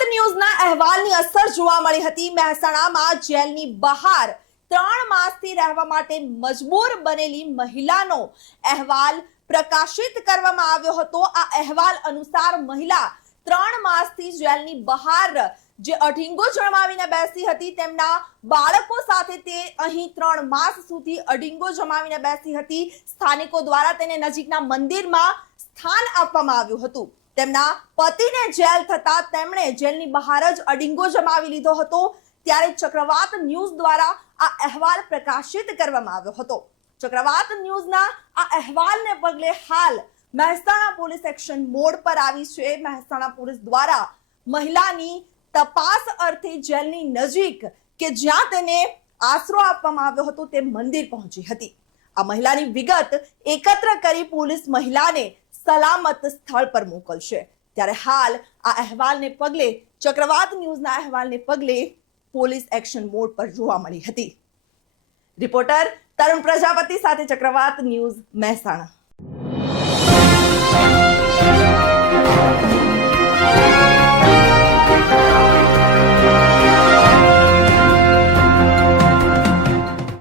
ચક્રવાત ન્યૂઝના અહેવાલની અસર જોવા મળી હતી। મહેસાણામાં જેલની બહાર 3 માસથી રહેવા માટે મજબૂર બનેલી મહિલાનો અહેવાલ પ્રકાશિત કરવામાં આવ્યો હતો। આ અહેવાલ અનુસાર મહિલા 3 માસથી જેલની બહાર જે અઢીંગો જમાવીને બેસી હતી, તેમના બાળકો સાથે તે અહીં 3 માસ સુધી અઢીંગો જમાવીને બેસી હતી। સ્થાનિકો દ્વારા તેને નજીકના મંદિરમાં સ્થાન આપવામાં આવ્યું હતું। તેમના પતિને જેલ થતા તેમણે જેલની બહાર જ અઢીંગો જમાવી લીધો હતો। ત્યારે ચક્રવાત ન્યૂઝ દ્વારા આ અહેવાલ પ્રકાશિત કરવામાં આવ્યો હતો। ચક્રવાત ન્યૂઝના આ અહેવાલને પગલે હાલ મહેસાણા પોલીસ એક્શન મોડ પર આવી છે। મહેસાણા પોલીસ દ્વારા મહિલાની તપાસ અર્થે જેલની નજીક કે જ્યાં તેને આશરો આપવામાં આવ્યો હતો તે મંદિર પહોંચી હતી। આ મહિલાની વિગત એકત્ર કરી પોલીસ મહિલાને સલામત સ્થળ પર મોકલશે। ત્યારે હાલ આ અહેવાલને પગલે ચક્રવાત ન્યૂઝના અહેવાલને પગલે પોલીસ એક્શન મોડ પર જોવા મળી હતી। રિપોર્ટર તરુણ પ્રજાપતિ સાથે ચક્રવાત ન્યૂઝ મહેસાણા।